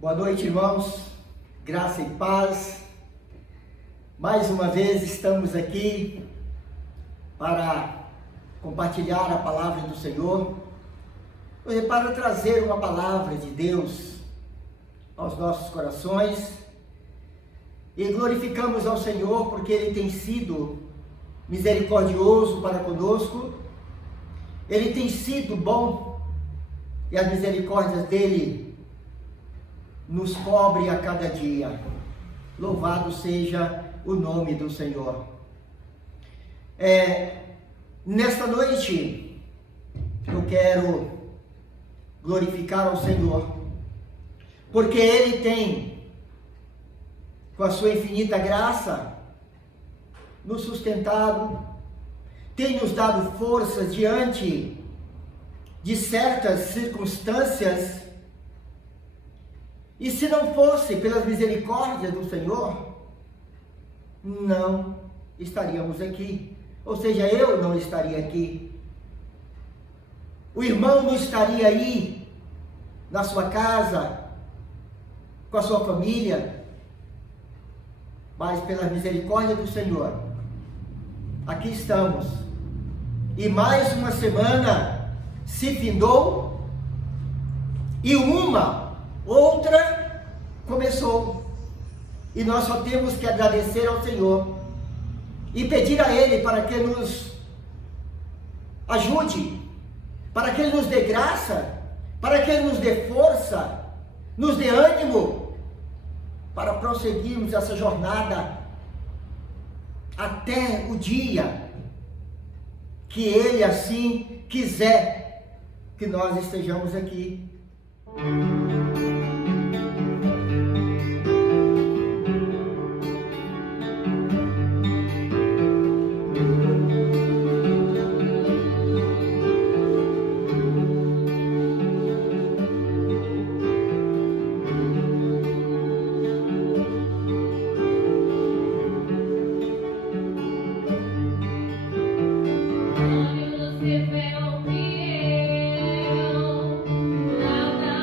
Boa noite, irmãos, graça e paz. Mais uma vez estamos aqui para compartilhar a palavra do Senhor, para trazer uma palavra de Deus aos nossos corações, e glorificamos ao Senhor porque Ele tem sido misericordioso para conosco, Ele tem sido bom, e as misericórdias dEle nos cobre a cada dia. Louvado seja o nome do Senhor. Nesta noite, eu quero glorificar ao Senhor, porque Ele tem, com a sua infinita graça, nos sustentado, tem nos dado forças diante de certas circunstâncias. E se não fosse pelas misericórdias do Senhor, não estaríamos aqui. Ou seja, eu não estaria aqui. O irmão não estaria aí, na sua casa, com a sua família. Mas pela misericórdia do Senhor, aqui estamos. E mais uma semana se findou e outra começou, e nós só temos que agradecer ao Senhor e pedir a Ele para que nos ajude, para que Ele nos dê graça, para que Ele nos dê força, nos dê ânimo para prosseguirmos essa jornada até o dia que Ele assim quiser que nós estejamos aqui. Você vê o que eu nada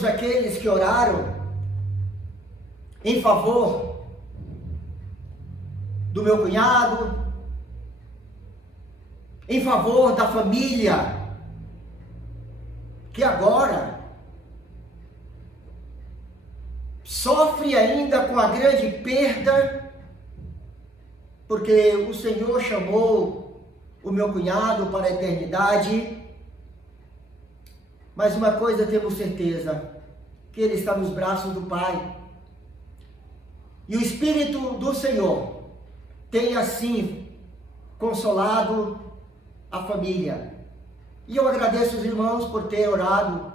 todos aqueles que oraram em favor do meu cunhado, em favor da família, que agora sofre ainda com a grande perda, porque o Senhor chamou o meu cunhado para a eternidade. Mas uma coisa temos certeza, que ele está nos braços do Pai. E o Espírito do Senhor tem assim consolado a família. E eu agradeço os irmãos por ter orado,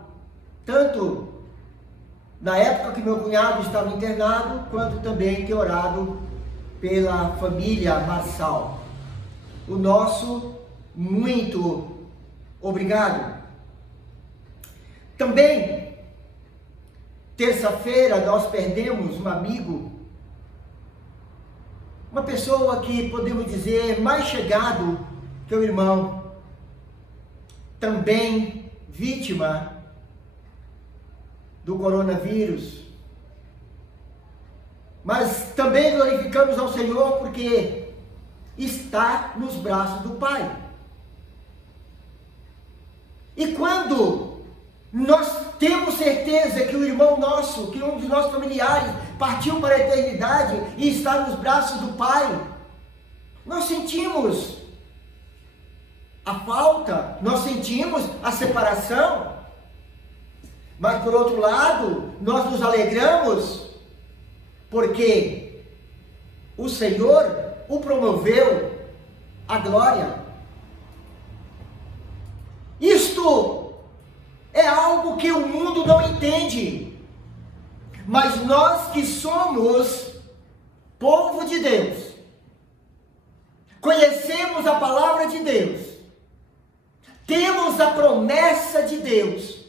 tanto na época que meu cunhado estava internado, quanto também ter orado pela família Marçal. O nosso muito obrigado. Também, terça-feira, nós perdemos um amigo, uma pessoa que podemos dizer mais chegado que o irmão, também vítima do coronavírus. Mas também glorificamos ao Senhor porque está nos braços do Pai. E quando nós temos certeza que o irmão nosso, que um dos nossos familiares partiu para a eternidade e está nos braços do Pai, nós sentimos a falta, nós sentimos a separação, mas por outro lado, nós nos alegramos, porque o Senhor o promoveu à glória. Isto é algo que o mundo não entende, mas nós que somos povo de Deus, conhecemos a palavra de Deus, temos a promessa de Deus,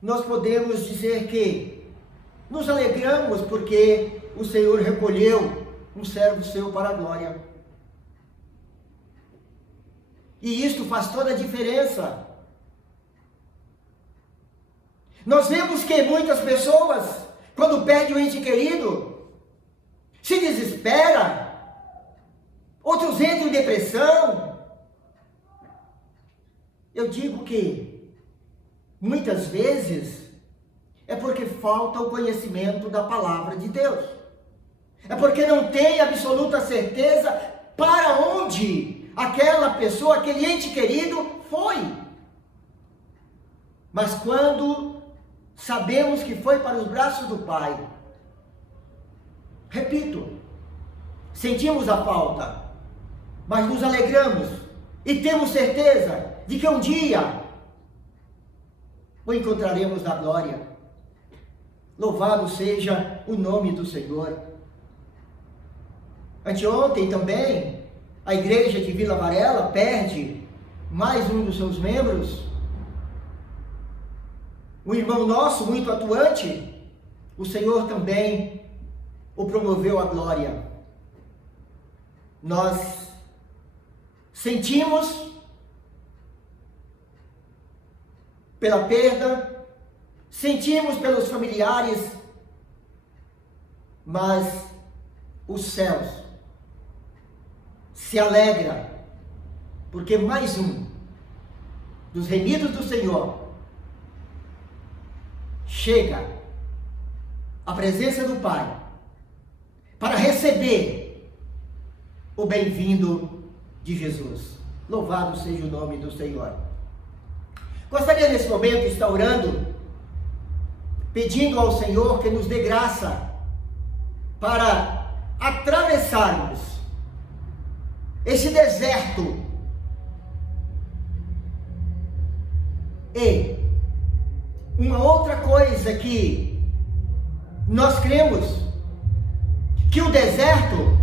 nós podemos dizer que nos alegramos porque o Senhor recolheu um servo seu para a glória. E isto faz toda a diferença. Nós vemos que muitas pessoas, quando perdem um ente querido, se desespera, outros entram em depressão. Eu digo que muitas vezes é porque falta o conhecimento da palavra de Deus. É porque não tem absoluta certeza para onde aquela pessoa, aquele ente querido foi. Mas quando sabemos que foi para os braços do Pai, repito, sentimos a falta, mas nos alegramos e temos certeza de que um dia o encontraremos na glória. Louvado seja o nome do Senhor. Anteontem também, a igreja de Vila Varela perde mais um dos seus membros. Um irmão nosso muito atuante, o Senhor também o promoveu à glória. Nós sentimos pela perda, sentimos pelos familiares, mas os céus se alegra, porque mais um dos remidos do Senhor chega à presença do Pai para receber o bem-vindo de Jesus. Louvado seja o nome do Senhor. Gostaria nesse momento de estar orando, pedindo ao Senhor que nos dê graça para atravessarmos esse deserto e uma outra coisa que nós cremos, que o deserto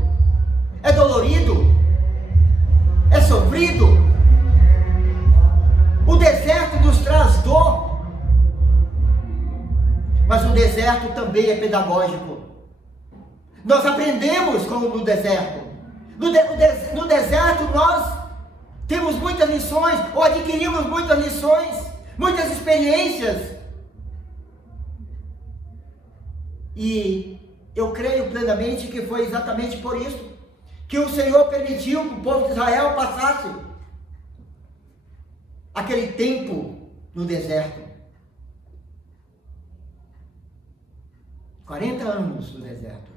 é dolorido, é sofrido, o deserto nos traz dor, mas o deserto também é pedagógico. Nós aprendemos como no deserto. No deserto nós temos muitas lições, ou adquirimos muitas lições, muitas experiências, E eu creio plenamente que foi exatamente por isso que o Senhor permitiu que o povo de Israel passasse aquele tempo no deserto. 40 anos no deserto.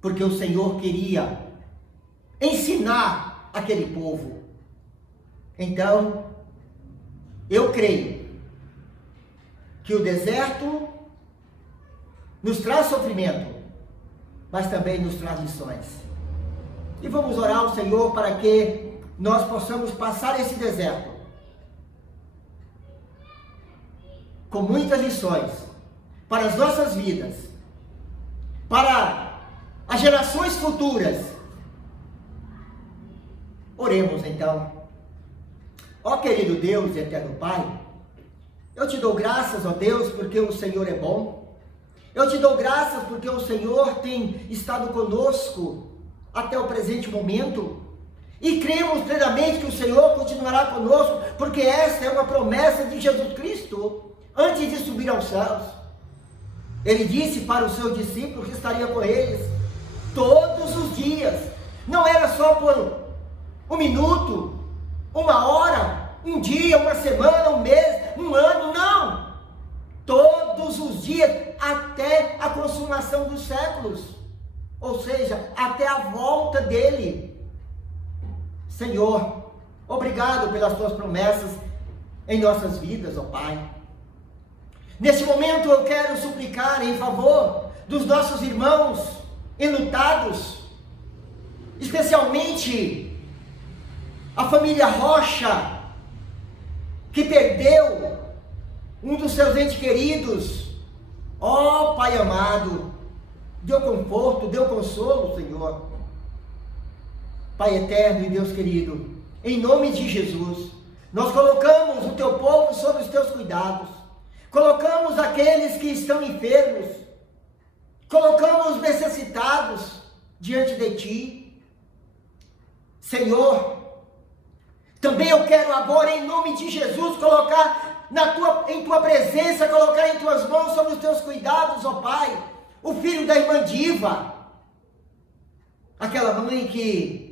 Porque o Senhor queria ensinar aquele povo. Então, eu creio que o deserto nos traz sofrimento, mas também nos traz lições. E vamos orar ao Senhor para que nós possamos passar esse deserto com muitas lições para as nossas vidas, para as gerações futuras. Oremos então. Ó querido Deus e eterno Pai, eu te dou graças, ó Deus, porque o Senhor é bom. Eu te dou graças porque o Senhor tem estado conosco até o presente momento. E cremos plenamente que o Senhor continuará conosco, porque esta é uma promessa de Jesus Cristo, antes de subir aos céus. Ele disse para os seus discípulos que estaria com eles todos os dias. Não era só por um minuto, uma hora, um dia, uma semana, um mês, um ano, não! Todos os dias, até a consumação dos séculos, ou seja, até a volta dele. Senhor, obrigado pelas tuas promessas em nossas vidas, ó Pai. Nesse momento eu quero suplicar em favor dos nossos irmãos enlutados, especialmente a família Rocha, que perdeu um dos seus entes queridos. Ó Pai amado, deu conforto, deu consolo, Senhor. Pai eterno e Deus querido, em nome de Jesus, nós colocamos o teu povo sob os teus cuidados, colocamos aqueles que estão enfermos, colocamos os necessitados diante de ti. Senhor, também eu quero agora, em nome de Jesus, colocar em tua presença, colocar em tuas mãos, sobre os teus cuidados, ó Pai, o filho da irmã Diva, aquela mãe que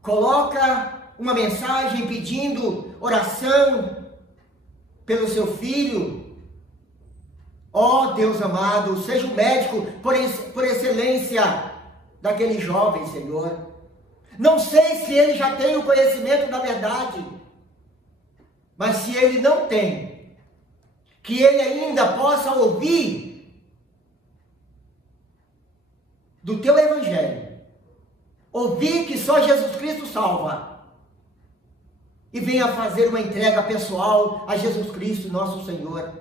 coloca uma mensagem pedindo oração pelo seu filho. Ó Deus amado, seja o médico por excelência daquele jovem, Senhor. Não sei se ele já tem o conhecimento da verdade, mas se ele não tem, que ele ainda possa ouvir do teu evangelho, ouvir que só Jesus Cristo salva, e venha fazer uma entrega pessoal a Jesus Cristo, nosso Senhor.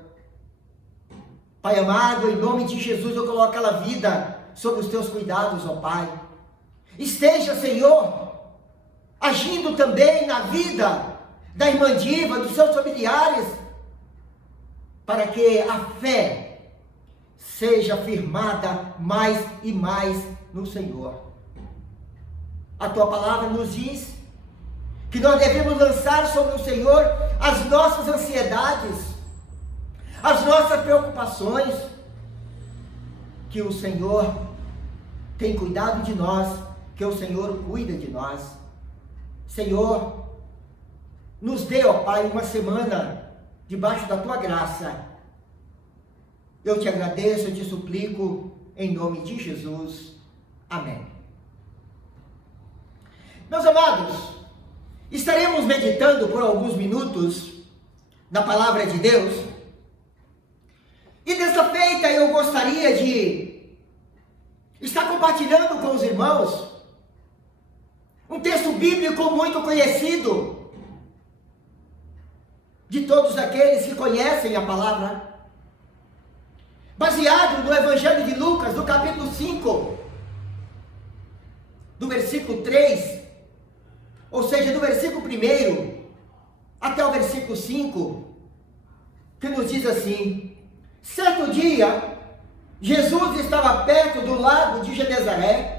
Pai amado, em nome de Jesus, eu coloco aquela vida sob os teus cuidados, ó Pai. Esteja, Senhor, agindo também na vida da irmã Diva, dos seus familiares, para que a fé seja firmada mais e mais no Senhor. A tua palavra nos diz que nós devemos lançar sobre o Senhor as nossas ansiedades, as nossas preocupações, que o Senhor tem cuidado de nós, que o Senhor cuida de nós. Senhor, nos dê, ó Pai, uma semana debaixo da tua graça. Eu te agradeço, eu te suplico, em nome de Jesus. Amém. Meus amados, estaremos meditando por alguns minutos na palavra de Deus. E desta feita eu gostaria de estar compartilhando com os irmãos um texto bíblico muito conhecido de todos aqueles que conhecem a palavra, baseado no Evangelho de Lucas, no capítulo 5, do versículo 3, ou seja, do versículo 1 até o versículo 5, que nos diz assim: certo dia, Jesus estava perto do lago de Genezaré,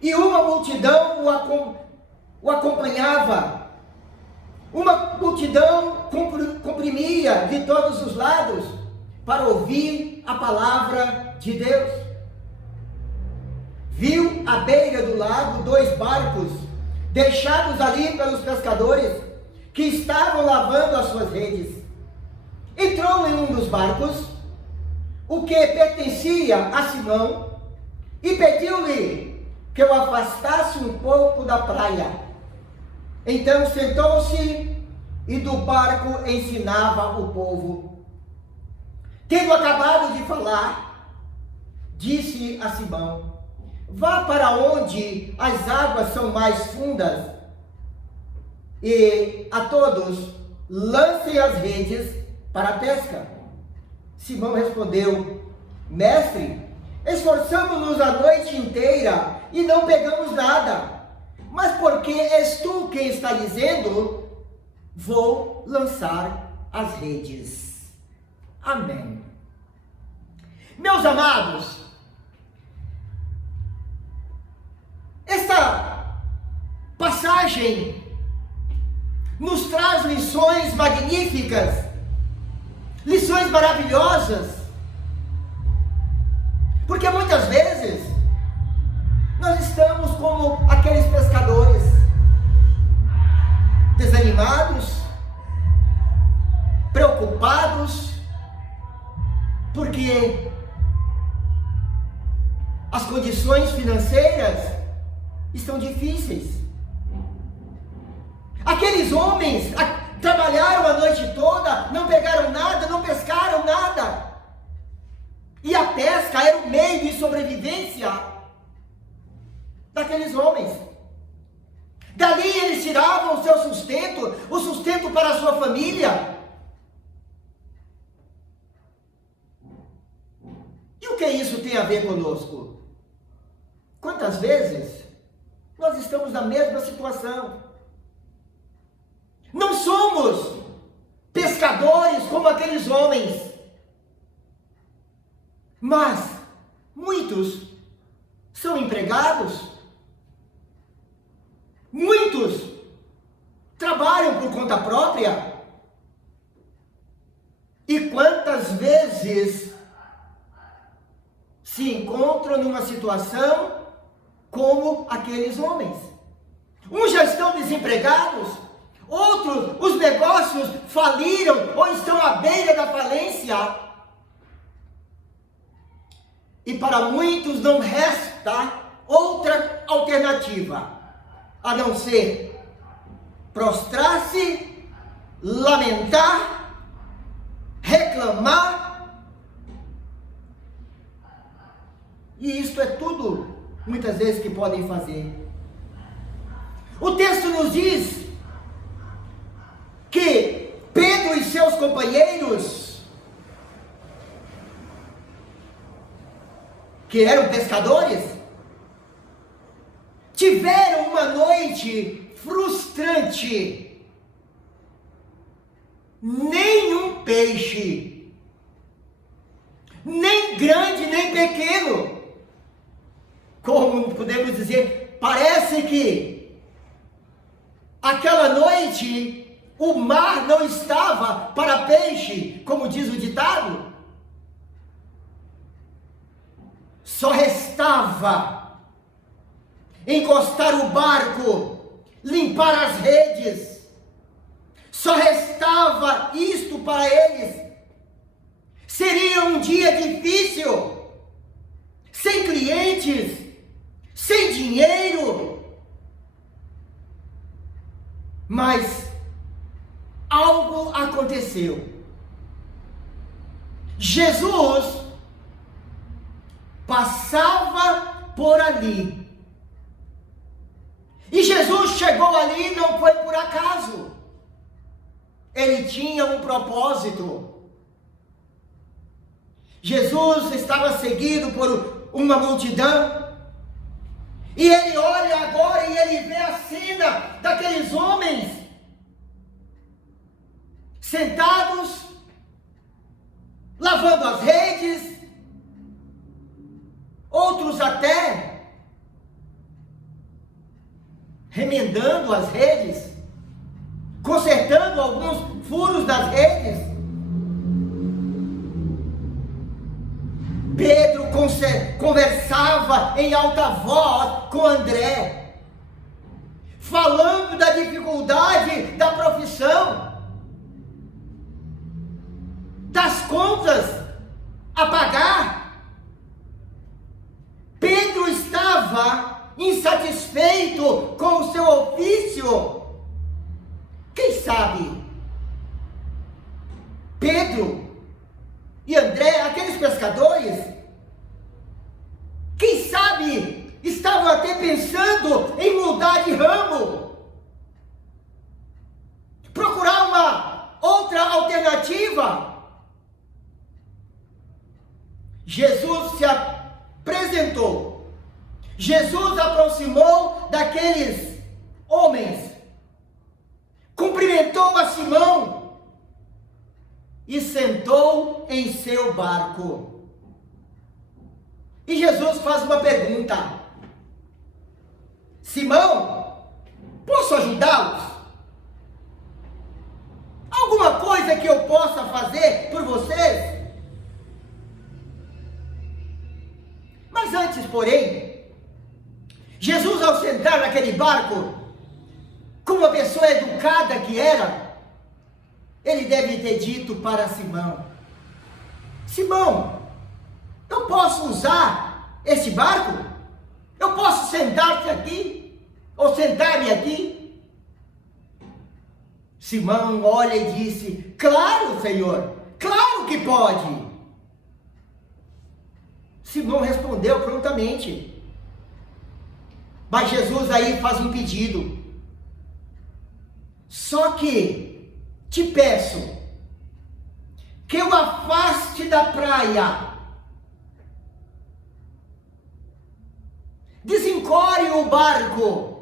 e uma multidão o acompanhava. Uma multidão comprimia de todos os lados, para ouvir a palavra de Deus. Viu à beira do lago 2 barcos, deixados ali pelos pescadores, que estavam lavando as suas redes. Entrou em um dos barcos, o que pertencia a Simão, e pediu-lhe que o afastasse um pouco da praia. Então sentou-se e do barco ensinava o povo. Tendo acabado de falar, disse a Simão: vá para onde as águas são mais fundas, e a todos lancem as redes para a pesca. Simão respondeu: mestre, esforçamo-nos a noite inteira e não pegamos nada. Mas porque és tu quem está dizendo, vou lançar as redes. Amém. Meus amados, esta passagem nos traz lições magníficas, lições maravilhosas, porque muitas vezes nós estamos como aqueles pescadores, desanimados, preocupados, porque as condições financeiras estão difíceis. Aqueles homens trabalharam a noite toda, não pegaram nada, não pescaram nada. E a pesca era o meio de sobrevivência daqueles homens. Dali eles tiravam o seu sustento, o sustento para a sua família. E o que isso tem a ver conosco? Quantas vezes nós estamos na mesma situação? Não somos pescadores como aqueles homens, mas muitos são empregados, muitos trabalham por conta própria. E quantas vezes se encontram numa situação como aqueles homens? Uns já estão desempregados, outros, os negócios faliram ou estão à beira da falência. E para muitos não resta outra alternativa, a não ser prostrar-se, lamentar, reclamar. E isto é tudo, muitas vezes, que podem fazer. O texto nos diz que Pedro e seus companheiros, que eram pescadores, tiveram uma noite frustrante. Nenhum peixe, nem grande nem pequeno, como podemos dizer, parece que aquela noite o mar não estava para peixe, como diz o ditado. Só restava encostar o barco, limpar as redes. Só restava isto para eles. Seria um dia difícil, sem clientes, sem dinheiro. Mas algo aconteceu. Jesus passava por ali. E Jesus chegou ali não foi por acaso. Ele tinha um propósito. Jesus estava seguido por uma multidão. E ele olha agora e ele vê a cena daqueles homens sentados, lavando as redes, outros até remendando as redes, consertando alguns furos das redes. Pedro conversava em alta voz com André, falando da dificuldade da profissão, das contas a pagar. Pedro estava insatisfeito com o seu ofício. Quem sabe Pedro e André, aqueles pescadores, quem sabe estavam até pensando em mudar de ramo, procurar uma outra alternativa. Jesus se apresentou, Jesus aproximou daqueles homens, cumprimentou a Simão e sentou em seu barco. E Jesus faz uma pergunta: Simão, posso ajudá-los? Alguma coisa que eu possa fazer por vocês? Mas antes, porém, Jesus, ao sentar naquele barco, como uma pessoa educada que era, ele deve ter dito para Simão: Simão, eu posso usar este barco? Eu posso sentar-te aqui? Ou sentar-me aqui? Simão olha e disse: claro, Senhor, claro que pode. Simão respondeu prontamente. Mas Jesus aí faz um pedido: só que te peço que eu afaste da praia, desencore o barco.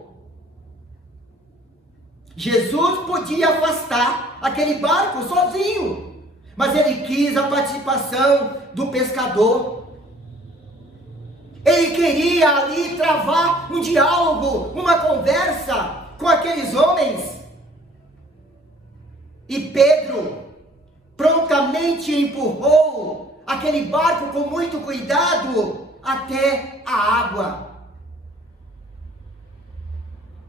Jesus podia afastar aquele barco sozinho, mas ele quis a participação do pescador. Ele queria ali travar um diálogo, uma conversa com aqueles homens. E Pedro prontamente empurrou aquele barco com muito cuidado até a água.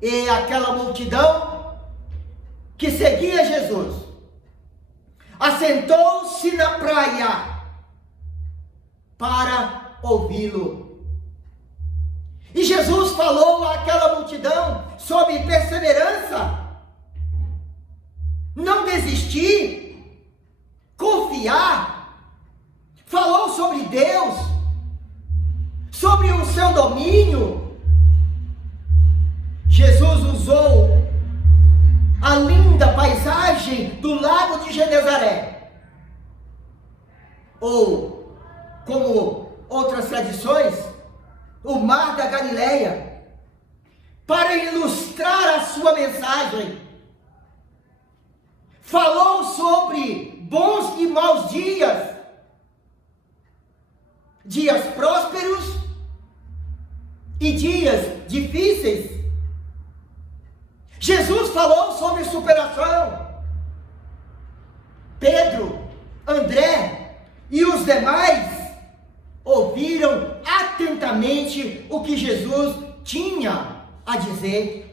E aquela multidão que seguia Jesus assentou-se na praia para ouvi-lo. E Jesus falou àquela multidão sobre perseverança, não desistir, confiar. Falou sobre Deus, sobre o seu domínio. Jesus usou a linda paisagem do lago de Genezaré, ou, como outras tradições, o mar da Galileia, para ilustrar a sua mensagem. Falou sobre bons e maus dias, dias prósperos e dias difíceis. Jesus falou sobre superação. Pedro, André e os demais ouviram atentamente o que Jesus tinha a dizer.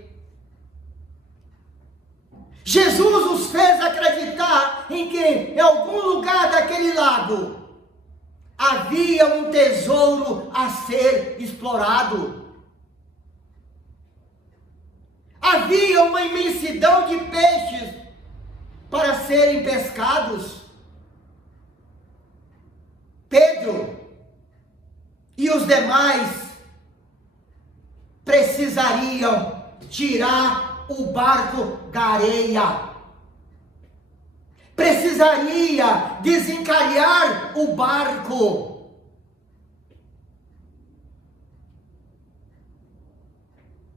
Jesus os fez acreditar em que em algum lugar daquele lago havia um tesouro a ser explorado. Havia uma imensidão de peixes para serem pescados. Pedro e os demais precisariam tirar o barco da areia. Precisaria desencalhar o barco.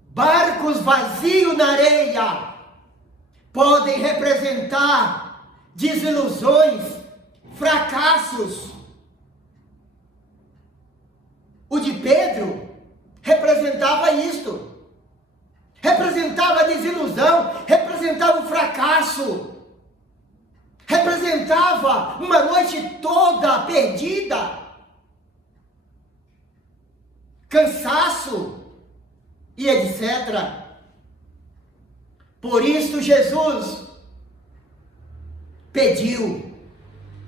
Barcos vazios na areia podem representar desilusões, fracassos. O de Pedro representava isto. Representava a desilusão, representava o fracasso, representava uma noite toda perdida. e etc. Por isso Jesus pediu: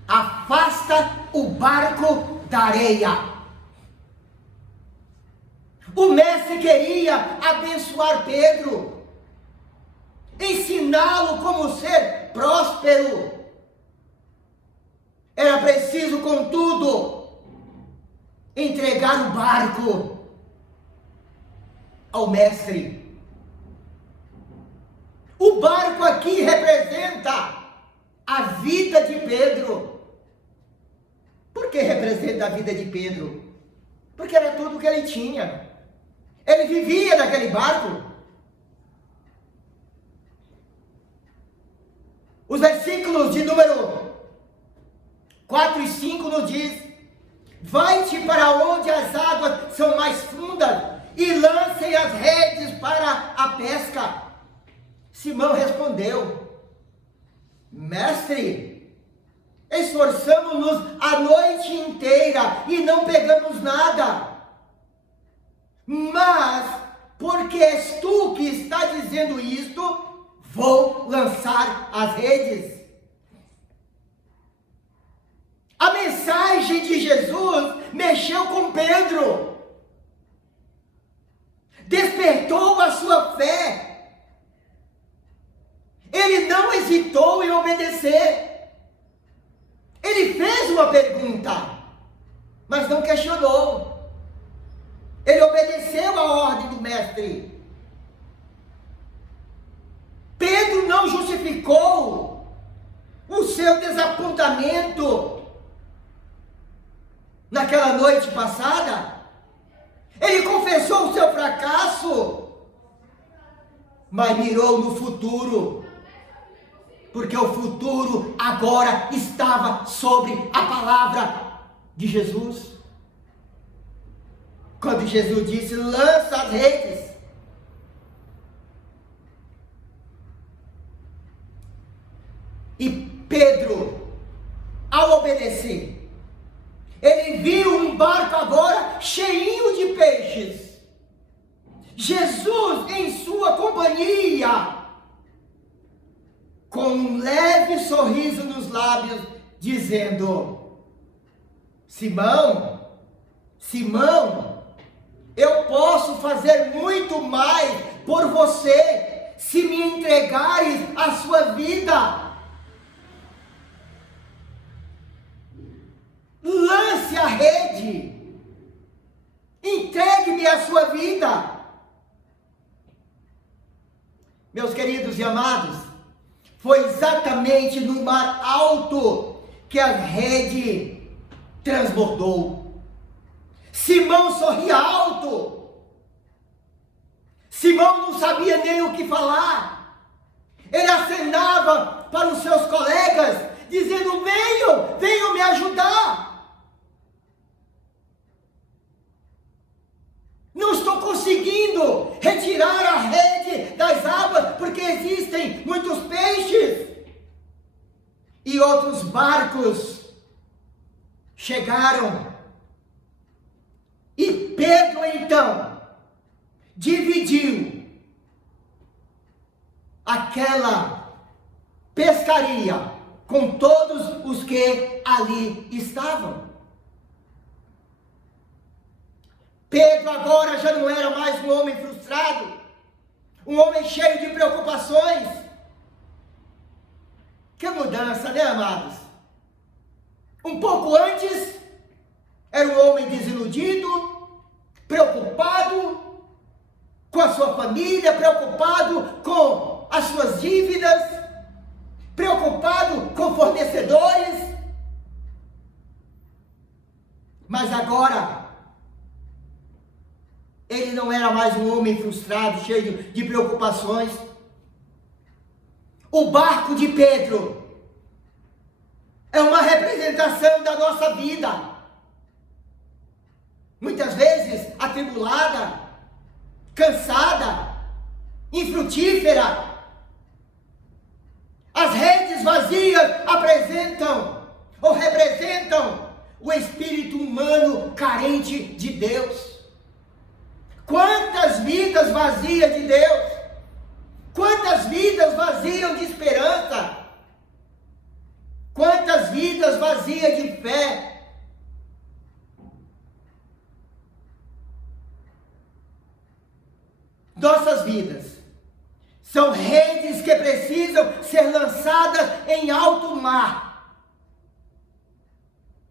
afasta o barco da areia. O mestre queria abençoar Pedro, ensiná-lo como ser próspero. Era preciso, contudo, entregar o barco ao mestre. O barco aqui representa a vida de Pedro. Por que representa a vida de Pedro? Porque era tudo o que ele tinha. Ele vivia naquele barco. Os versículos de número 4 e 5 nos diz: vai-te para onde as águas são mais fundas e lancem as redes para a pesca. Simão respondeu: mestre, esforçamo-nos a noite inteira e não pegamos nada. Mas, porque és tu que está dizendo isto, vou lançar as redes. A mensagem de Jesus mexeu com Pedro, despertou a sua fé. Ele não hesitou em obedecer. Ele fez uma pergunta, mas não questionou. Ele obedeceu a ordem do mestre. Pedro não justificou o seu desapontamento naquela noite passada. Ele confessou o seu fracasso, mas mirou no futuro, porque o futuro agora estava sobre a palavra de Jesus. Quando Jesus disse: lança as redes. E Pedro, ao obedecer, ele viu um barco agora cheinho de peixes. Jesus em sua companhia, com um leve sorriso nos lábios, dizendo: Simão, Simão, eu posso fazer muito mais por você se me entregares a sua vida. Lance a rede, entregue-me a sua vida. Meus queridos e amados, foi exatamente no mar alto que a rede transbordou. Simão sorria alto. Simão não sabia nem o que falar. Ele acenava para os seus colegas, dizendo: venham me ajudar. Não estou conseguindo retirar a rede das águas, porque existem muitos peixes. E outros barcos chegaram. E Pedro então dividiu aquela pescaria com todos os que ali estavam. Pedro agora já não era mais um homem frustrado, um homem cheio de preocupações. Que mudança, né, amados? Um pouco antes, era um homem desiludido, preocupado com a sua família, preocupado com as suas dívidas, preocupado com fornecedores. Mas agora, ele não era mais um homem frustrado, cheio de preocupações. O barco de Pedro é uma representação da nossa vida. Muitas vezes atribulada, cansada, infrutífera. As redes vazias apresentam ou representam o espírito humano carente de Deus. Quantas vidas vazias de Deus, quantas vidas vazias de esperança, quantas vidas vazias de fé. Nossas vidas são redes que precisam ser lançadas em alto mar.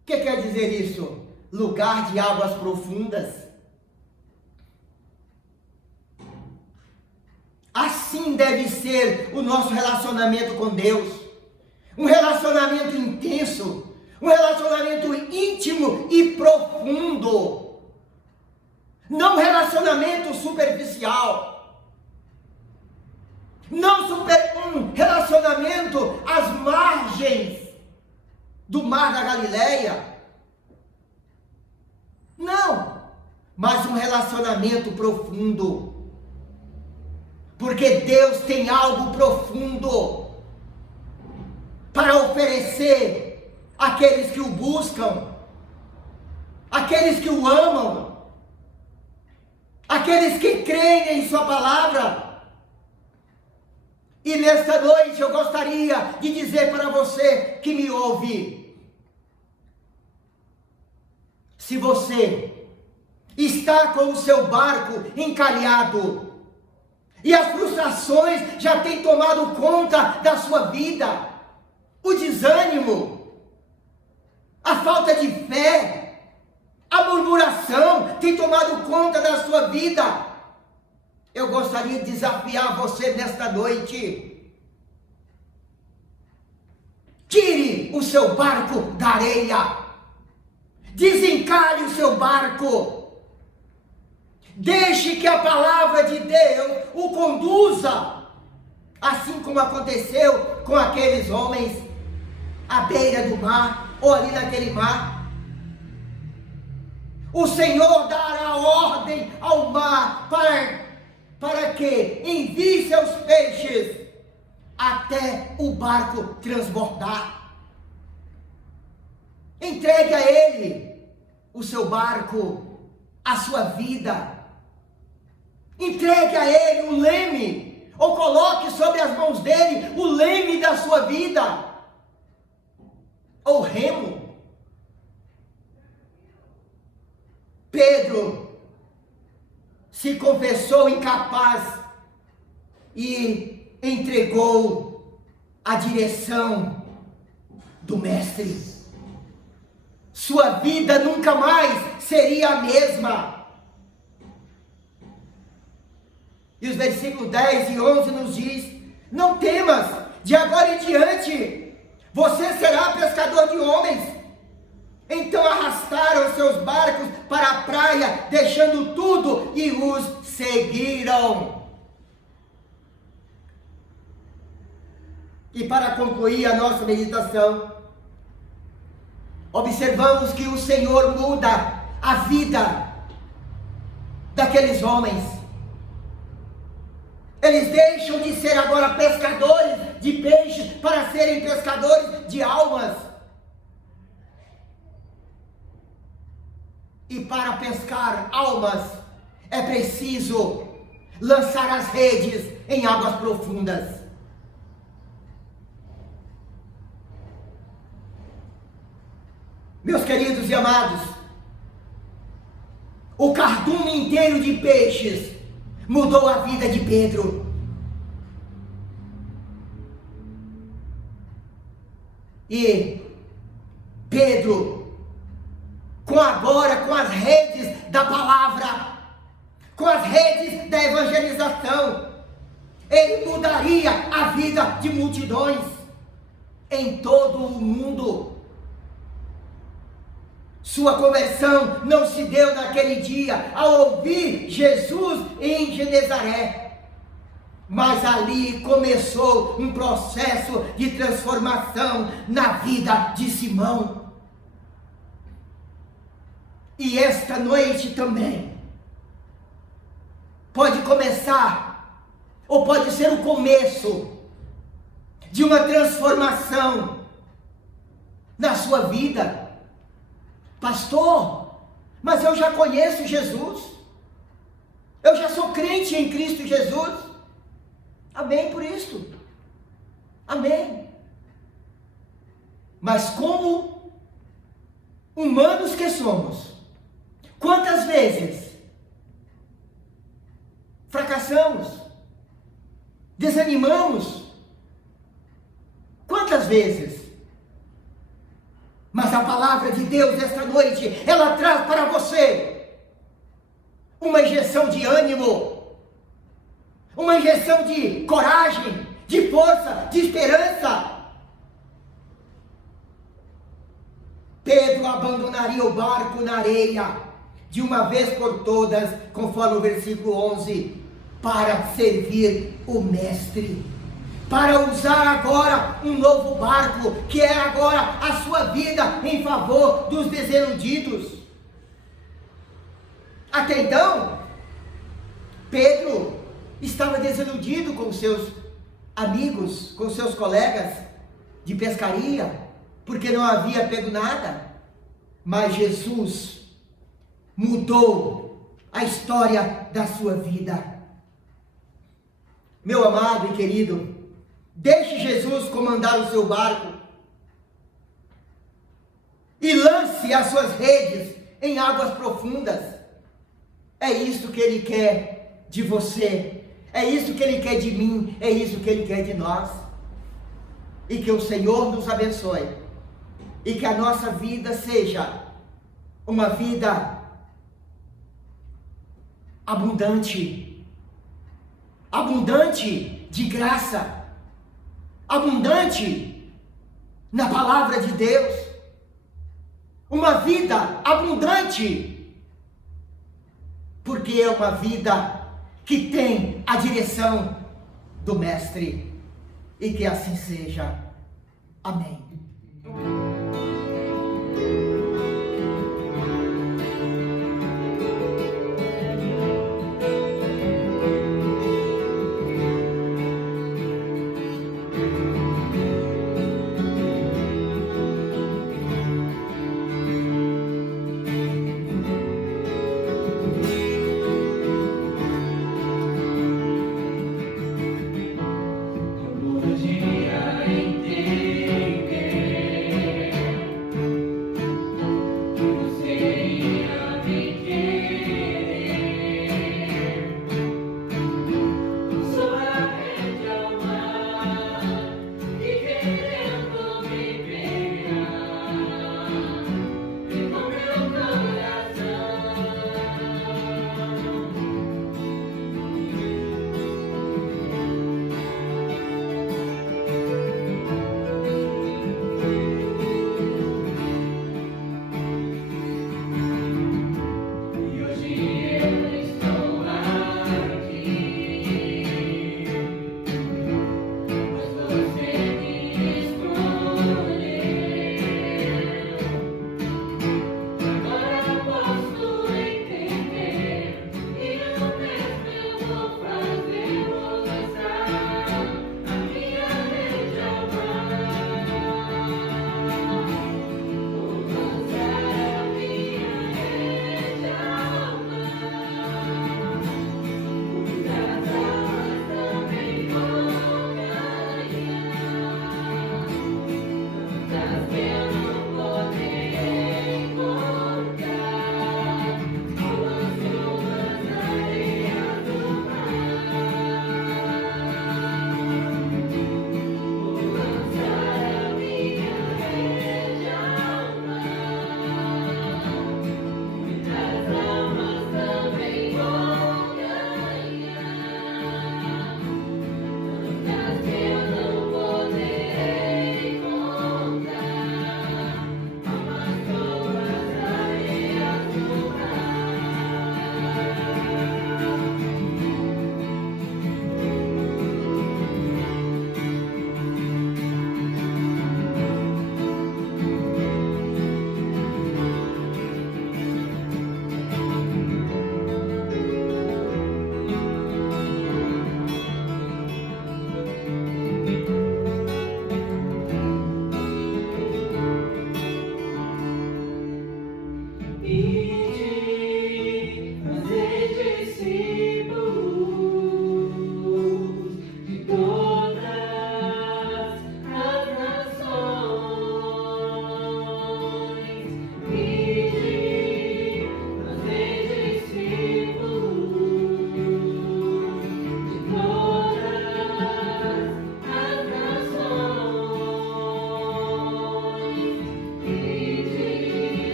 O que quer dizer isso? Lugar de águas profundas. Assim deve ser o nosso relacionamento com Deus. Um relacionamento intenso, um relacionamento íntimo e profundo. Não um relacionamento superficial. Não um relacionamento às margens do mar da Galileia. Não, mas um relacionamento profundo. Porque Deus tem algo profundo para oferecer àqueles que o buscam, àqueles que o amam, aqueles que creem em sua palavra. E nesta noite eu gostaria de dizer para você que me ouve: se você está com o seu barco encalhado e as frustrações já têm tomado conta da sua vida, o desânimo, a falta de fé, a murmuração tem tomado conta da sua vida, eu gostaria de desafiar você nesta noite. Tire o seu barco da areia, desencalhe o seu barco, deixe que a palavra de Deus o conduza, assim como aconteceu com aqueles homens à beira do mar, ou ali naquele mar. O Senhor dará ordem ao mar para que envie seus peixes até o barco transbordar. Entregue a Ele o seu barco, a sua vida. Entregue a Ele o leme, ou coloque sobre as mãos dele o leme da sua vida, ou remo. Pedro se confessou incapaz e entregou a direção do Mestre. Sua vida nunca mais seria a mesma. E os versículos 10 e 11 nos diz: não temas, de agora em diante você será pescador de homens. Então arrastaram seus barcos para a praia, deixando tudo, e os seguiram. E para concluir a nossa meditação, observamos que o Senhor muda a vida daqueles homens. Eles deixam de ser agora pescadores de peixes para serem pescadores de almas. E para pescar almas é preciso lançar as redes em águas profundas. Meus queridos e amados, o cardume inteiro de peixes mudou a vida de Pedro. E Pedro, com as redes da palavra, com as redes da evangelização, ele mudaria a vida de multidões em todo o mundo. Sua conversão não se deu naquele dia ao ouvir Jesus em Genezaré, mas ali começou um processo de transformação na vida de Simão. E esta noite também pode começar, ou pode ser o começo de uma transformação na sua vida. Pastor, mas eu já conheço Jesus, Eu já sou crente em Cristo Jesus. Amém por isso. Amém. Mas como humanos que somos, quantas vezes fracassamos, desanimamos? Quantas vezes? Mas a palavra de Deus esta noite, ela traz para você uma injeção de ânimo, uma injeção de coragem, de força, de esperança. Pedro abandonaria o barco na areia, de uma vez por todas, conforme o versículo 11, para servir o Mestre, para usar agora um novo barco, que é agora a sua vida em favor dos desiludidos. Até então, Pedro estava desiludido com seus amigos, com seus colegas de pescaria, porque não havia pego nada. Mas Jesus mudou a história da sua vida. Meu amado e querido, deixe Jesus comandar o seu barco e lance as suas redes em águas profundas. É isso que Ele quer de você, é isso que Ele quer de mim, é isso que Ele quer de nós. E que o Senhor nos abençoe, e que a nossa vida seja uma vida abundante, abundante de graça, abundante na palavra de Deus, uma vida abundante, porque é uma vida que tem a direção do Mestre, e que assim seja. Amém.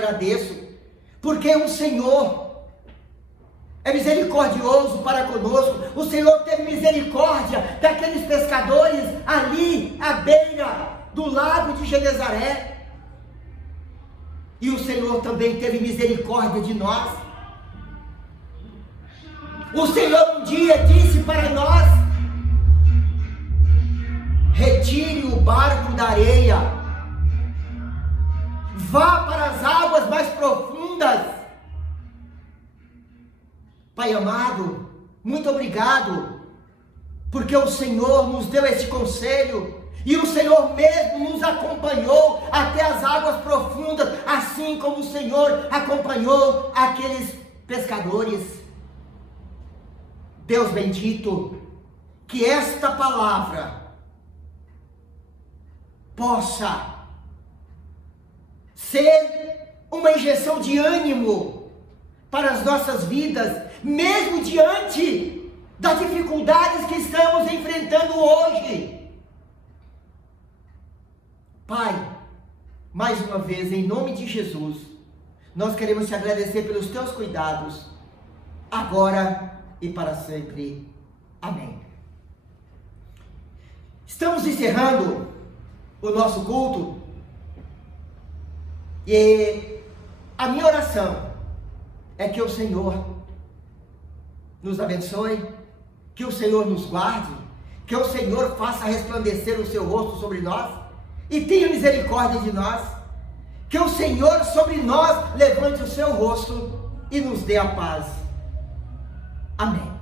agradeço, porque o Senhor é misericordioso para conosco. O Senhor teve misericórdia daqueles pescadores ali à beira do lago de Genezaré. E o Senhor também teve misericórdia de nós. O Senhor um dia disse para nós: retire o barco da areia, vá para as águas mais profundas. Pai amado, muito obrigado, porque o Senhor nos deu esse conselho, e o Senhor mesmo nos acompanhou até as águas profundas, assim como o Senhor acompanhou aqueles pescadores. Deus bendito, que esta palavra possa ser uma injeção de ânimo para as nossas vidas, mesmo diante das dificuldades que estamos enfrentando hoje. Pai, mais uma vez, em nome de Jesus, nós queremos te agradecer pelos teus cuidados, agora e para sempre. Amém. Estamos encerrando o nosso culto, e a minha oração é que o Senhor nos abençoe, que o Senhor nos guarde, que o Senhor faça resplandecer o seu rosto sobre nós e tenha misericórdia de nós, que o Senhor sobre nós levante o seu rosto e nos dê a paz. Amém.